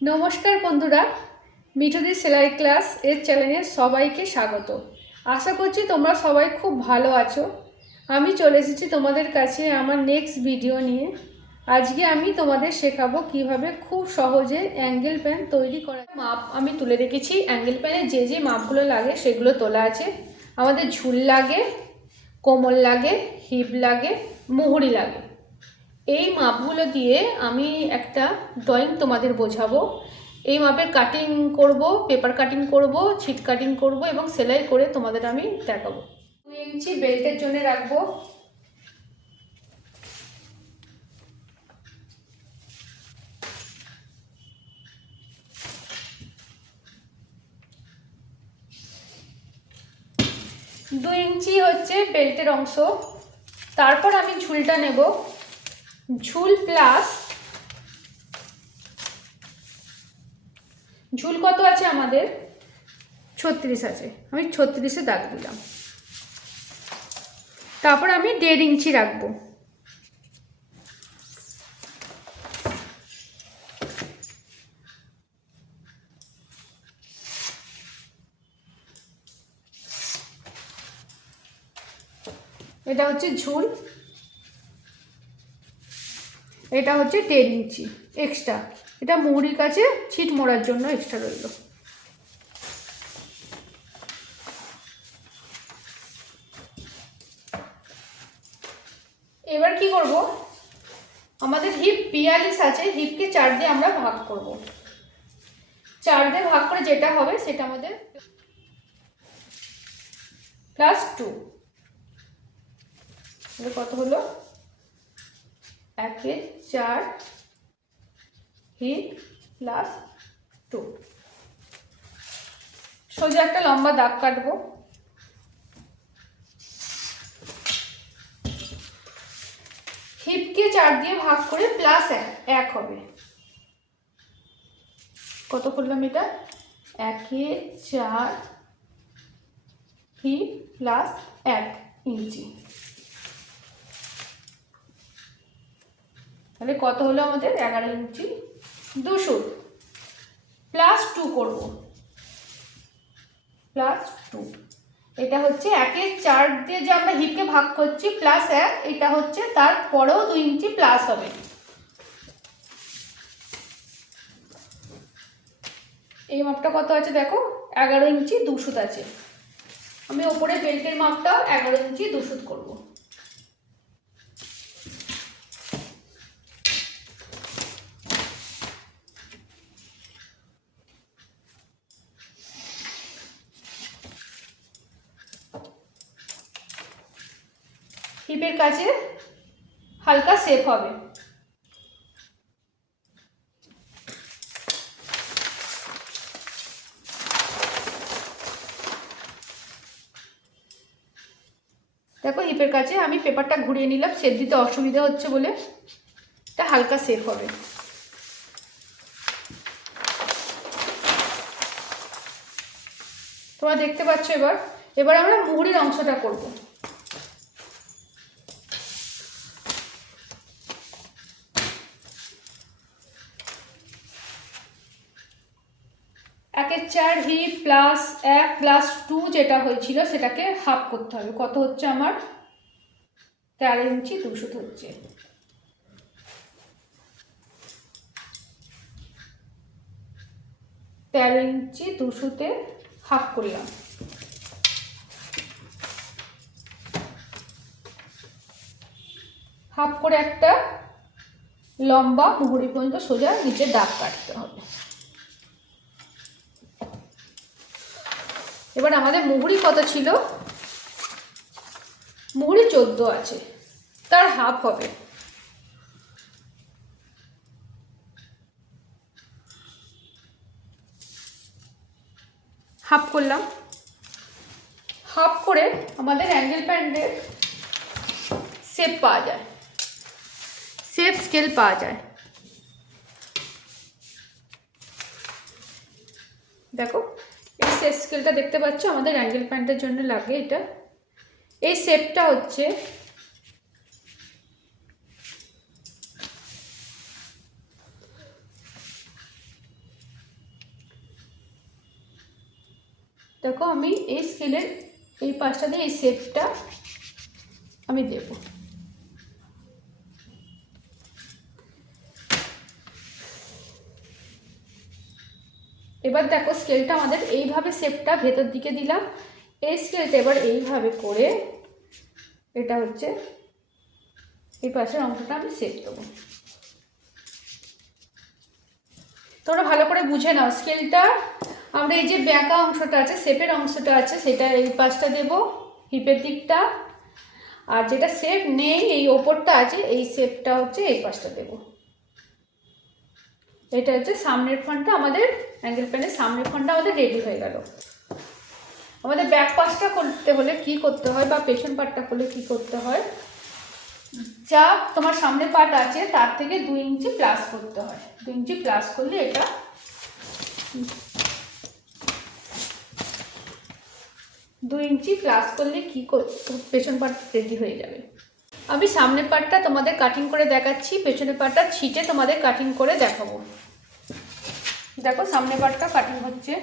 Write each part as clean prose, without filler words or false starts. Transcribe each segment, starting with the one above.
নমস্কার বন্ধুরা, মিঠুদি সেলাই ক্লাস এর চ্যানেলে সবাইকে স্বাগত। আশা করছি তোমরা সবাই খুব ভালো আছো। আমি চলে এসেছি তোমাদের কাছে আমার নেক্সট ভিডিও নিয়ে। আজকে আমি তোমাদের শেখাবো কিভাবে খুব সহজে অ্যাঙ্গেল প্যান তৈরি করা। মাপ আমি তুলে রেখেছি, অ্যাঙ্গেল প্যানে যে যে মাপগুলো লাগে সেগুলো তোলা আছে। আমাদের ঝুল লাগে, কোমর লাগে, হিপ লাগে, মুহুরি লাগে। এই মাপগুলো দিয়ে আমি একটা ড্রয়িং তোমাদের বোঝাবো। এই মাপের কাটিং করব, পেপার কাটিং করব, ছিট কাটিং করব এবং সেলাই করে তোমাদের আমি দেখাবো। 2 ইঞ্চি বেল্টের জন্য রাখবো। দু ইঞ্চি হচ্ছে বেল্টের অংশ। তারপর আমি ঝুলটা নেব। ঝুল প্লাস ঝুল কত আছে আমাদের? 36 আছে। আমি 36-এ দাগ দিলাম। তারপর আমি 1.5 ইঞ্চি রাখবো। এটা হচ্ছে ঝুল, এটা হচ্ছে 1.5 ইঞ্চি এক্সট্রা। এটা মুহুরির কাছে ছিট মোড়ার জন্য এক্সট্রা রইল। এবার কি করব, আমাদের হিপ 42 আছে, হিপকে 4 দিয়ে আমরা ভাগ করব। 4 দিয়ে ভাগ করে যেটা হবে সেটা আমাদের +2। কত হলো? 1/4 হিপ +2। সোজা একটা লম্বা দাগ কাটবো। হিপকে 4 দিয়ে ভাগ করে +1 হবে। কত করলাম এটা? 1/4 হিপ +1 ইঞ্চি। তাহলে কত হলো আমাদের? 11 ইঞ্চি 2 +2 করব। +2 এটা হচ্ছে 1/4 দিয়ে যে আমরা হিপকে ভাগ করছি +1, এটা হচ্ছে তারপরেও 2 ইঞ্চি প্লাস হবে। এই মাপটা কত আছে দেখো? 11 ইঞ্চি 2 আছে। আমি ওপরে বেল্টের মাপটাও 11 ইঞ্চি 2 করব। হিপের কাছে হালকা শেপ হবে। দেখো হিপের কাছে আমি পেপারটা ঘুরিয়ে নিলাম, শেপ দিতে অসুবিধা হচ্ছে বলে। এটা হালকা শেপ হবে। তোমরা দেখতে পাচ্ছ। এবার আমরা মুহুরির অংশটা করব। একের 4 হিপ +1 +2 যেটা হয়েছিল সেটাকে হাফ করতে হবে। কত হচ্ছে আমার? 13 ইঞ্চি 2 হচ্ছে। তেরো ইঞ্চি 2 হাফ করলাম। হাফ করে একটা লম্বা মুহুরি পর্যন্ত সোজা নিচে দাগ কাটতে হবে। এবার আমাদের মুহুরি কত ছিল? মুহুরি 14 আছে, তার হাফ হবে। হাফ করলাম। হাফ করে আমাদের অ্যাঙ্গেল প্যান্টের শেপ পাওয়া যায়, শেপ স্কেল পাওয়া যায়। দেখো এই শেপ স্কেলটা দেখতে পাচ্ছ, আমাদের অ্যাঙ্গেল প্যান্টের জন্য লাগে এটা। এই শেপটা হচ্ছে দেখো আমি এই স্কেলের এই পাশটা দিয়ে এই শেপটা আমি দেব। এবার দেখো স্কেলটা আমাদের এইভাবে শেপটা ভেতর দিকে দিলাম, এই স্কেলটা এবার এইভাবে করে এটা হচ্ছে এই পাশের অংশটা আমি শেপ দেবো। তোমরা ভালো করে বুঝে নাও, স্কেলটা আমরা এই যে ব্যাঁকা অংশটা আছে, শেপের অংশটা আছে, সেটা এই পাশটা দেব হিপের দিকটা, আর যেটা শেপ নেই এই ওপরটা আছে এই শেপটা হচ্ছে এই পাশটা দেব। এটা হচ্ছে সামনের ফ্রন্টটা, আমাদের অ্যাঙ্গেল প্যানের সামনের ফ্রন্টটা আমাদের রেডি হয়ে গেল। আমাদের ব্যাক পাশটা করতে হলে কি করতে হয় বা পেছন পাটটা করলে কি করতে হয়, যা তোমার সামনের পার্ট আছে তার থেকে 2 ইঞ্চি প্লাস করতে হয়। 2 ইঞ্চি প্লাস করলে এটা 2 ইঞ্চি প্লাস করলে কি পেছন পার্ট রেডি হয়ে যাবে। আমি সামনের পার্টটা তোমাদের কাটিং করে দেখাচ্ছি, পেছনের পার্টটা ছিটে তোমাদের কাটিং করে দেখাবো। দেখো সামনের পার্টটা কাটিং হচ্ছে।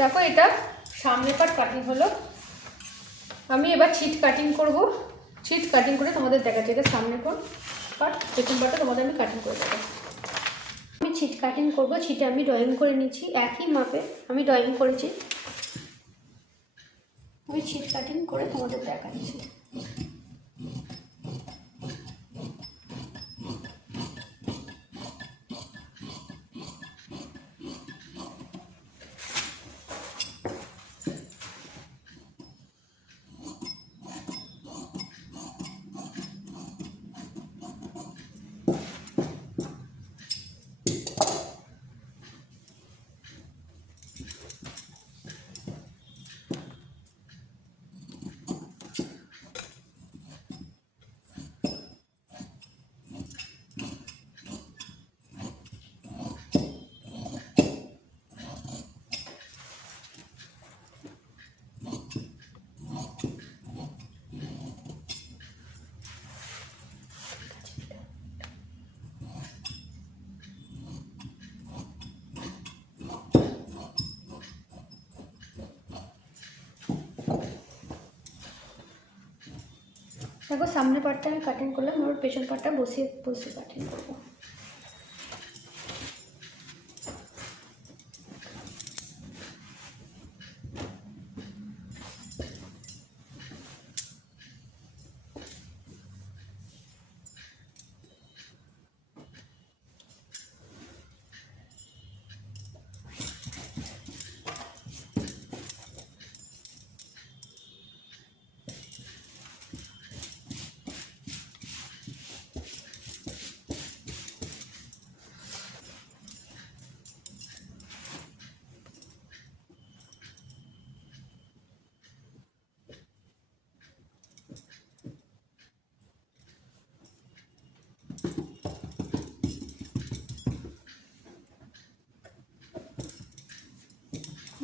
দেখো এটা সামনের পার্ট কাটিং হলো। আমি এবার ছিট কাটিং করব, ছিট কাটিং করে তোমাদের দেখাচ্ছি। এটা সামনের পার্ট, পেছন পার্টটা তোমাদের আমি কাটিং করে দেবো। আমি ছিট কাটিং করব, ছিটে আমি ড্রয়িং করে নিচ্ছি, একই মাপে আমি ড্রয়িং করেছি। আমি ছিট কাটিং করে তোমাদের দেখাচ্ছি। দেখো সামনের পার্টটা আমি কাটিং করলাম, আমার পেছন পার্টটা বসিয়ে কাটিং করবো।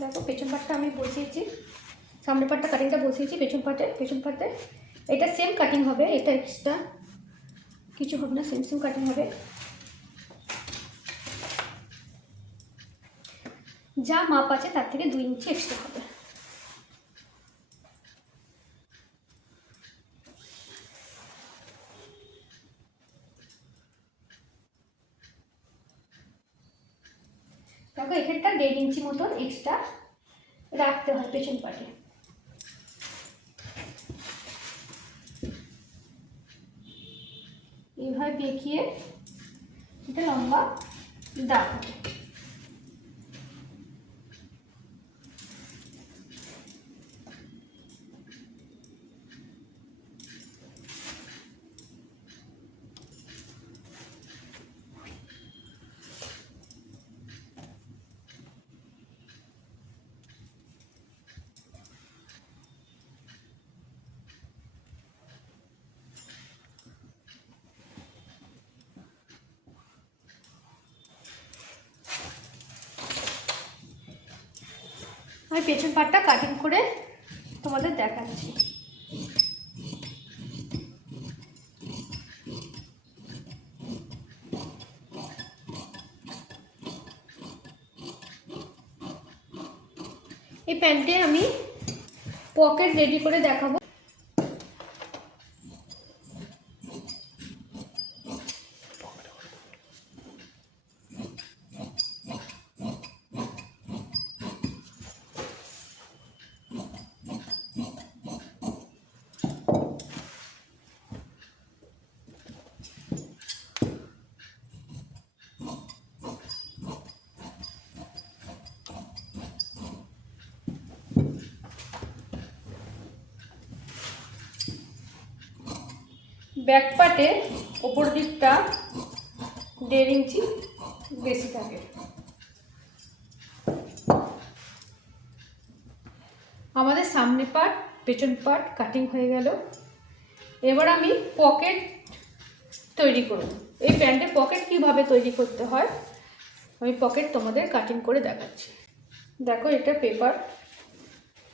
দেখো পেছন পার্টটা আমি বসিয়েছি, সামনের পার্টটা কাটিংটা বসিয়েছি, পেছন পার্টে এটা সেম কাটিং হবে, এটা এক্সট্রা কিছু হবে না, সেম কাটিং হবে। যা মাপ আছে তার থেকে 2 ইঞ্চি এক্সট্রা হবে। দেখো এখানটা 1.5 ইঞ্চি মতন এক্সট্রা রাখতে হয় পেছন পাটে। এইভাবে দেখিয়ে এটা লম্বা দাগ হবে। আমি পেছন পাটটা কাটিং করে তোমাদের দেখাচ্ছি। এই প্যান্টে আমি পকেট রেডি করে দেখাবো। ব্যাক পার্টে ওপর দিকটা 1.5 ইঞ্চি বেশি থাকে। আমাদের সামনে পার্ট পেছন পার্ট কাটিং হয়ে গেল। এবার আমি পকেট তৈরি করব। এই প্যান্টে পকেট কিভাবে তৈরি করতে হয় আমি পকেট তোমাদের কাটিং করে দেখাচ্ছি। দেখো এটা পেপার,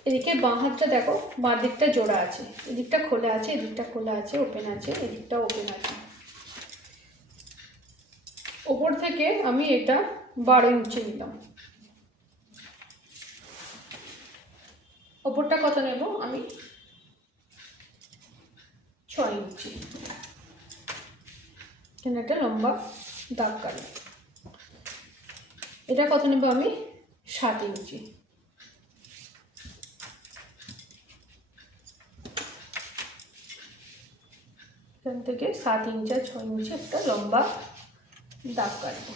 এদিকে বাঁ হাতটা দেখো, বাঁ দিকটা জোড়া আছে, এদিকটা খোলা আছে, এদিকটা খোলা আছে, ওপেন আছে, এদিকটা ওপেন আছে। ওপর থেকে আমি এটা 12 ইঞ্চি নিলাম। ওপরটা কত নেব আমি 6 ইঞ্চি। এখানে একটা লম্বা দাগ কাটব। এটা কত নেব আমি 7 ইঞ্চি। এখান থেকে 7 ইঞ্চি আর 6 ইঞ্চি একটা লম্বা দাগ কাটবো।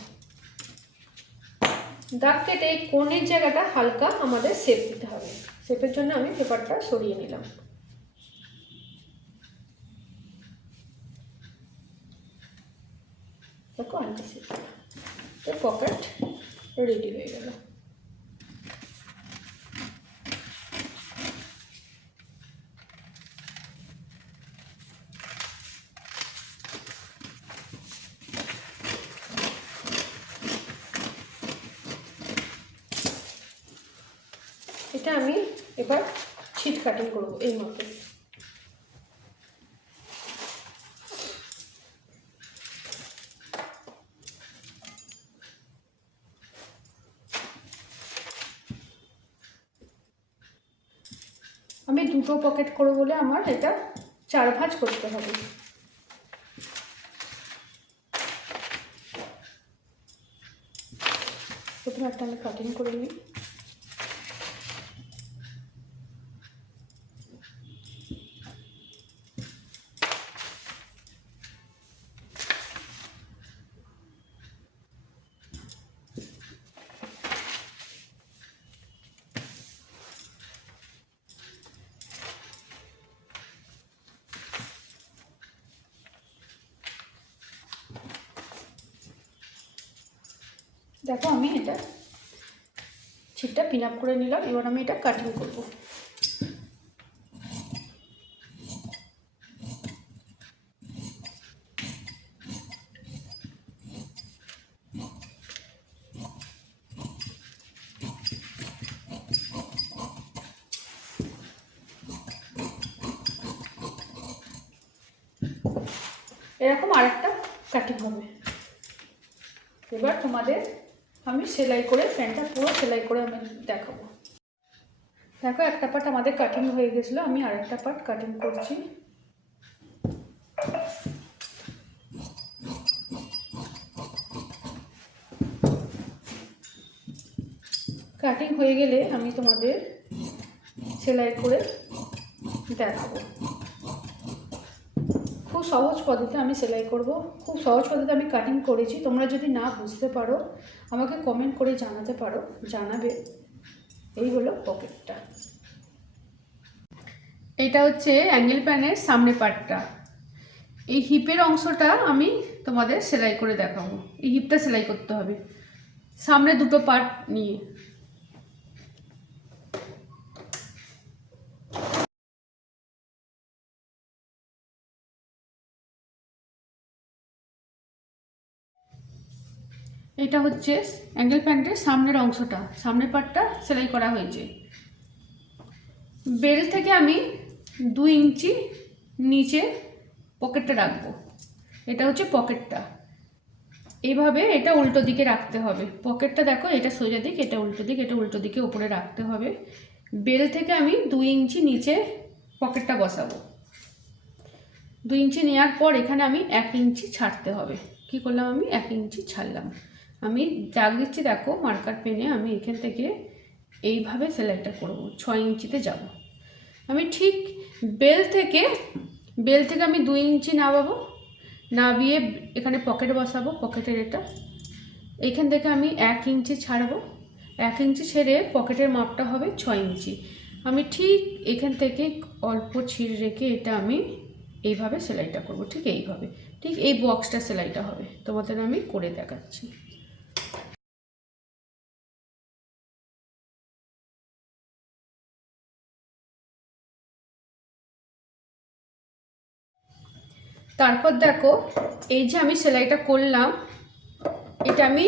দাগ কেটে এই কোণের জায়গাটা হালকা আমাদের শেপ দিতে হবে। শেপের জন্য আমি পেপারটা সরিয়ে নিলাম। দেখো হালকা শেপ, পকেট রেডি হয়ে গেল। এটা আমি এবার ছিট কাটিং করব এই মতো। আমি দুটো পকেট করব বলে আমার এটা 4 ভাঁজ করতে হবে। প্রথমে একটা আমি কাটিং করে নিই। দেখো আমি এটা ছিটটা পিন আপ করে নিলাম। এবার আমি এটা কাটিং করব। এরকম আরেকটা কাটিং হবে। এবার তোমাদের আমি সেলাই করে প্যান্টটা পুরো সেলাই করে আমি দেখাবো। দেখো একটা পার্ট আমাদের কাটিং হয়ে গেছিলো, আমি আরেকটা পার্ট কাটিং করছি। কাটিং হয়ে গেলে আমি তোমাদের সেলাই করে দেখাবো। খুব সহজ পদ্ধতিতে আমি সেলাই করব, খুব সহজ পদ্ধতিতে আমি কাটিং করেছি। তোমরা যদি না বুঝতে পারো আমাকে কমেন্ট করে জানাতে পারো, জানাবে। এই হলো পকেটটা। এটা হচ্ছে অ্যাঙ্গেল প্যানের সামনে পার্টটা। এই হিপের অংশটা আমি তোমাদের সেলাই করে দেখাবো। এই হিপটা সেলাই করতে হবে সামনে দুটো পার্ট নিয়ে। এটা হচ্ছে অ্যাঙ্গেল প্যান্টের সামনের অংশটা, সামনের পার্টটা সেলাই করা হয়েছে। বেল্ট থেকে আমি 2 ইঞ্চি নিচে পকেটটা রাখবো। এটা হচ্ছে পকেটটা। এইভাবে এটা উল্টো দিকে রাখতে হবে। পকেটটা দেখো, এটা সোজা দিক, এটা উল্টো দিক, এটা উল্টো দিকে উপরে রাখতে হবে। বেল্ট থেকে আমি 2 ইঞ্চি নিচে পকেটটা বসাবো। 2 ইঞ্চি নেওয়ার পর এখানে আমি 1 ইঞ্চি ছাড়তে হবে। কি করলাম, আমি 1 ইঞ্চি ছাড়লাম। আমি দাগ দিচ্ছি দেখো মার্কার পেনে। আমি এখান থেকে এইভাবে সেলাইটা করব, 6 ইঞ্চিতে যাব। আমি ঠিক বেল্ট থেকে আমি 2 ইঞ্চি নামাবো, নামিয়ে এখানে পকেট বসাবো। পকেটের এইখান থেকে আমি 1 ইঞ্চি ছাড়বো। 1 ইঞ্চি ছেড়ে পকেটের মাপটা হবে 6 ইঞ্চি। আমি ঠিক এখান থেকে অল্প ছিঁড়ে রেখে এটা আমি এইভাবে সেলাইটা করব। ঠিক এইভাবে, ঠিক এই বক্সটা সেলাইটা হবে। তোমাদের আমি করে দেখাচ্ছি। তারপর দেখো, এই যে আমি সেলাইটা করলাম, এটা আমি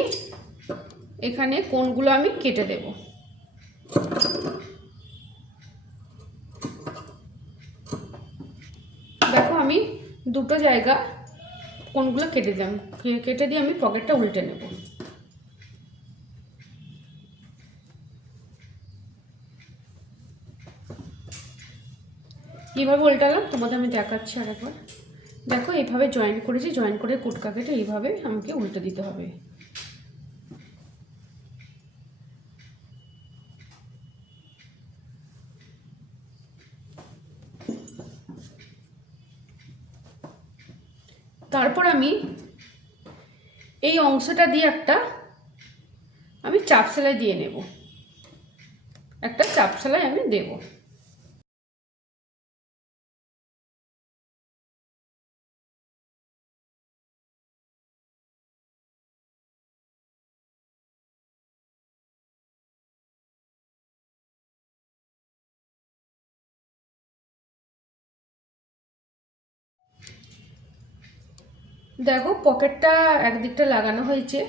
এখানে কোণগুলো আমি কেটে দেব। দেখো আমি দুটো জায়গা কোণগুলো কেটে দিলাম। কেটে দিয়ে আমি পকেটটা উল্টে নেব। কীভাবে উল্টালাম তোমাদের আমি দেখাচ্ছি আরেকবার। দেখো এইভাবে জয়েন করেছি, জয়েন করে কুটকা কেটে এইভাবে আমাকে উল্টে দিতে হবে। তারপর আমি এই অংশটা দিয়ে আমি চাপ সেলাই দিয়ে নেব। একটা চাপ সেলাই আমি দেব। দেখো পকেটটা একদিকটা লাগানো হয়েছে।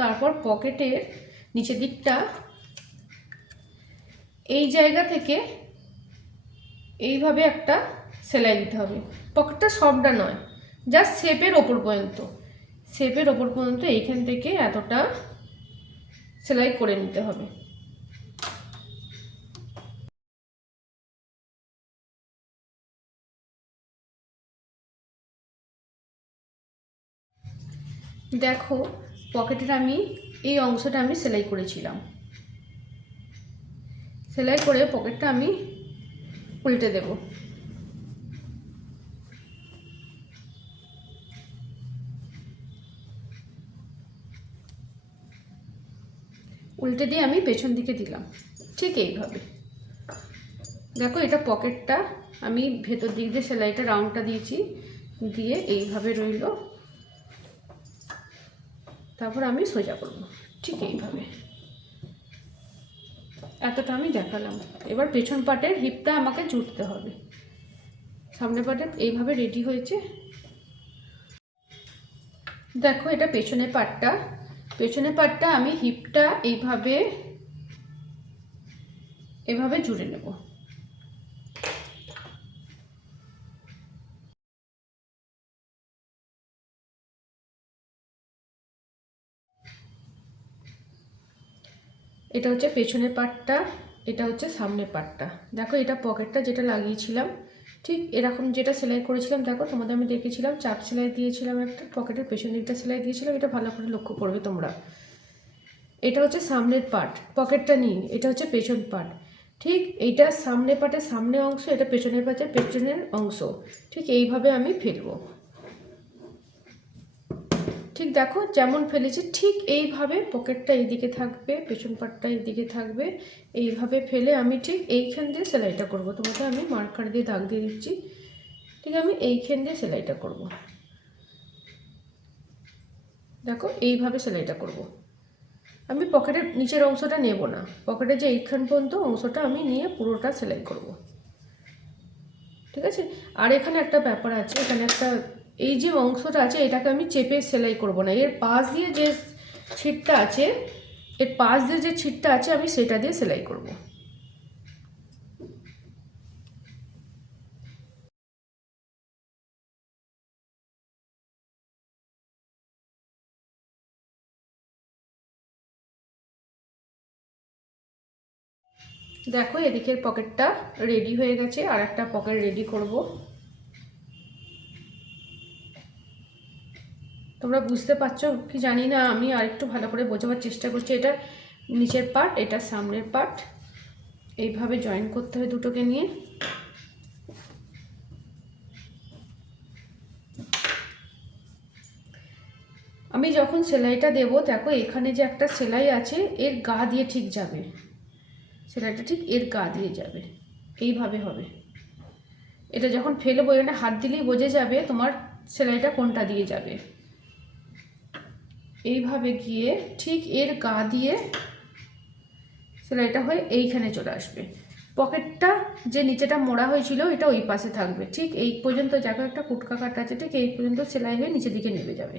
তারপর পকেটের নিচের দিকটা এই জায়গা থেকে এইভাবে একটা সেলাই দিতে হবে। পকেটটা সবটা নয়, জাস্ট শেপের ওপর পর্যন্ত, শেপের ওপর পর্যন্ত এইখান থেকে এতটা সেলাই করে নিতে হবে। দেখো পকেটের আমি এই অংশটা আমি সেলাই করেছিলাম। সেলাই করে পকেটটা আমি উল্টে দেব। উল্টে দিয়ে আমি পেছন দিকে দিলাম ঠিক এইভাবে। দেখো এটা পকেটটা আমি ভেতর দিক দিয়ে সেলাইটা রাউন্ডটা দিয়েছি, দিয়ে এইভাবে রইল। তারপর আমি সোজা করব ঠিক এইভাবে। এতটা আমি দেখালাম। এবার পেছন পাটের হিপটা আমাকে জুড়তে হবে। সামনের পাটে এইভাবে রেডি হয়েছে। দেখো এটা পেছনের পাটটা। পেছনের পাটটা আমি হিপটা এইভাবে জুড়ে নেব। এটা হচ্ছে পেছনের পাটটা, এটা হচ্ছে সামনের পাটটা। দেখো এটা পকেটটা যেটা লাগিয়েছিলাম ঠিক এরকম যেটা সেলাই করেছিলাম। দেখো তোমাদের আমি দেখেছিলাম চাপ সেলাই দিয়েছিলাম, একটা পকেটের পেছন দিকটা সেলাই দিয়েছিলাম। এটা ভালো করে লক্ষ্য করবে তোমরা। এটা হচ্ছে সামনের পার্ট, পকেটটা নিয়ে এটা হচ্ছে পেছন পার্ট। ঠিক এইটা সামনে পার্টের সামনে অংশ, এটা পেছনের পার্টের পেছনের অংশ। ঠিক এইভাবে আমি ফেলবো। ঠিক দেখো যেমন ফেলেছি ঠিক এইভাবে পকেটটা এইদিকে থাকবে, পেছন পার্টটা এইদিকে থাকবে। এইভাবে ফেলে আমি ঠিক এইখান দিয়ে সেলাইটা করব। তোমাকে আমি মার্কার দিয়ে দাগ দিয়ে দিচ্ছি। ঠিক আমি এইখান দিয়ে সেলাইটা করব। দেখো এইভাবে সেলাইটা করব। আমি পকেটের নিচের অংশটা নেব না, পকেটে যে এইখান পর্যন্ত অংশটা আমি নিয়ে পুরোটা সেলাই করব। ঠিক আছে। আর এখানে একটা ব্যাপার আছে, এখানে একটা এই যে অংশটা আছে এটাকে আমি চেপে সেলাই করব না, এর পাশ দিয়ে যে ছিটটা আছে, এর পাশ দিয়ে যে ছিটটা আছে আমি সেটা দিয়ে সেলাই করব। দেখো এদিকের পকেটটা রেডি হয়ে গেছে, আর একটা পকেট রেডি করব। তোমরা বুঝতে পারছো কি জানি না, আমি আরেকটু ভালো করে বোঝাবার চেষ্টা করছি। এটা নিচের পার্ট, এটা সামনের পার্ট, এইভাবে জয়েন করতে হয় দুটোকে নিয়ে। আমি যখন সেলাইটা দেবো দেখো এখানে যে একটা সেলাই আছে এর গা দিয়ে ঠিক যাবে, সেলাইটা ঠিক এর গা দিয়ে যাবে, এইভাবে হবে। এটা যখন ফেলবো এখানে হাত দিলেই বোঝা যাবে তোমার সেলাইটা কোনটা দিয়ে যাবে। এইভাবে গিয়ে ঠিক এর গা দিয়ে সেলাইটা হয়ে এইখানে চলে আসবে। পকেটটা যে নিচেটা মোড়া হয়েছিল এটা ওই পাশে থাকবে, ঠিক এই পর্যন্ত জায়গায় একটা কুটকা কাটা আছে, ঠিক এই পর্যন্ত সেলাই হয়ে নিচের দিকে নেমে যাবে।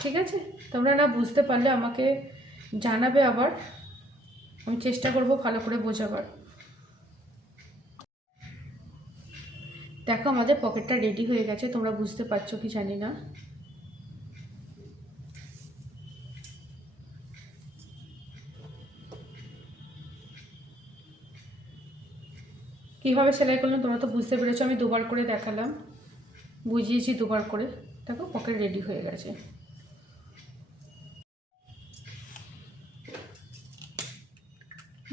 ঠিক আছে, তোমরা না বুঝতে পারলে আমাকে জানাবে, আবার আমি চেষ্টা করব ভালো করে বোঝাবার। দেখো আমাদের পকেটটা রেডি হয়ে গেছে, তোমরা বুঝতে পারছো কি জানি না। কীভাবে সেলাই করলাম তোমরা তো বুঝতে পেরেছো, আমি দুবার করে দেখালাম, বুঝিয়েছি দুবার করে। দেখো পকেট রেডি হয়ে গেছে।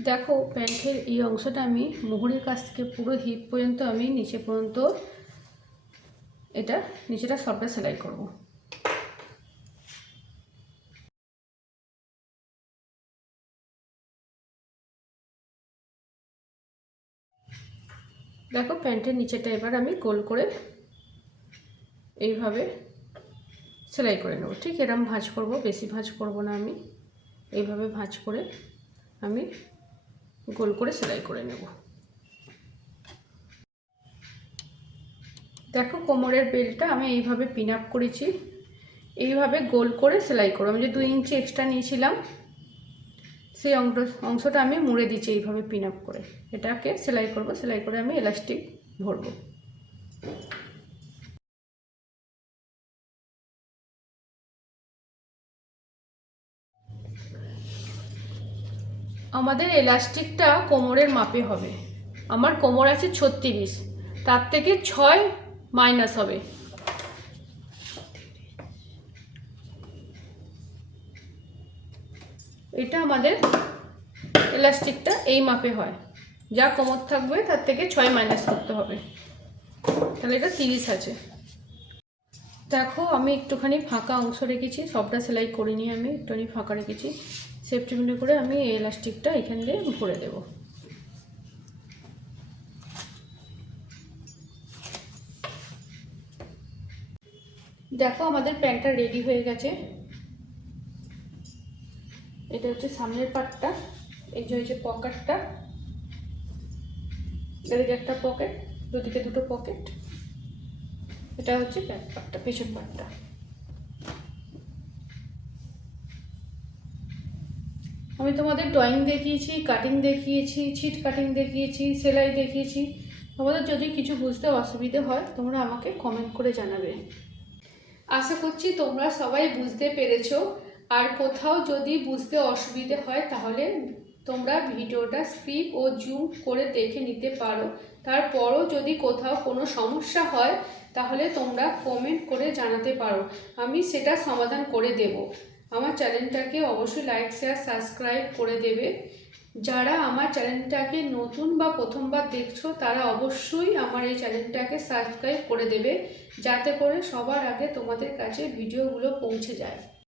দেখো প্যান্টের এই অংশটা আমি মুহুরির কাছ থেকে পুরো হিপ পর্যন্ত আমি নিচে পর্যন্ত এটা নিচেটা সবটা সেলাই করব। দেখো প্যান্টের নিচেটা এবার আমি গোল করে এইভাবে সেলাই করে নেব। ঠিক এরম ভাঁজ করব, বেশি ভাঁজ করব না, আমি এইভাবে ভাঁজ করে আমি গোল করে সেলাই করে নেব। দেখো কোমরের বেল্টটা আমি এইভাবে পিন আপ করেছি, এইভাবে গোল করে সেলাই করব। আমি যে 2 ইঞ্চি এক্সট্রা নিয়েছিলাম সেই অংশটা আমি মুড়ে দিচ্ছি এইভাবে পিন আপ করে। এটাকে সেলাই করব, সেলাই করে আমি এলাস্টিক ভরবো। আমাদের এলাস্টিকটা কোমরের মাপে হবে। আমার কোমর আছে 36, তার থেকে 6 মাইনাস হবে। এটা আমাদের এলাস্টিকটা এই মাপে হয়, যা কোমর থাকবে তার থেকে 6 মাইনাস করতে হবে, তাহলে এটা 30 আছে। দেখো আমি একটুখানি ফাঁকা অংশ রেখেছি, সবটা সেলাই করিনি, আমি একটুখানি ফাঁকা রেখেছি। সেফটি পিনে করে আমি এই এলাস্টিকটা এখান দিয়ে ভরে দেবো। দেখো আমাদের প্যান্টটা রেডি হয়ে গেছে। এটা হচ্ছে সামনের পার্টটা, এই যে হচ্ছে পকেটটা, এদিকে একটা পকেট, দুদিকে দুটো পকেট। এটা হচ্ছে ব্যাক পার্টটা, পেছন পার্টটা। আমি তোমাদের ড্রয়িং দেখিয়েছি, কাটিং দেখিয়েছি, ছিট কাটিং দেখিয়েছি, সেলাই দেখিয়েছি। তোমাদের যদি কিছু বুঝতে অসুবিধে হয় তোমরা আমাকে কমেন্ট করে জানাবে। আশা করছি তোমরা সবাই বুঝতে পেরেছো। আর কোথাও যদি বুঝতে অসুবিধে হয় তাহলে তোমরা ভিডিওটা স্কিপ ও জুম করে দেখে নিতে পারো। তারপরও যদি কোথাও কোনো সমস্যা হয় তাহলে তোমরা কমেন্ট করে জানাতে পারো, আমি সেটা সমাধান করে দেব। আমার চ্যানেলটাকে অবশ্যই লাইক শেয়ার সাবস্ক্রাইব করে দেবে। যারা আমার চ্যানেলটাকে নতুন বা প্রথমবার দেখছো তারা অবশ্যই আমার এই চ্যানেলটাকে সাবস্ক্রাইব করে দেবে, যাতে করে সবার আগে তোমাদের কাছে ভিডিওগুলো পৌঁছে যায়।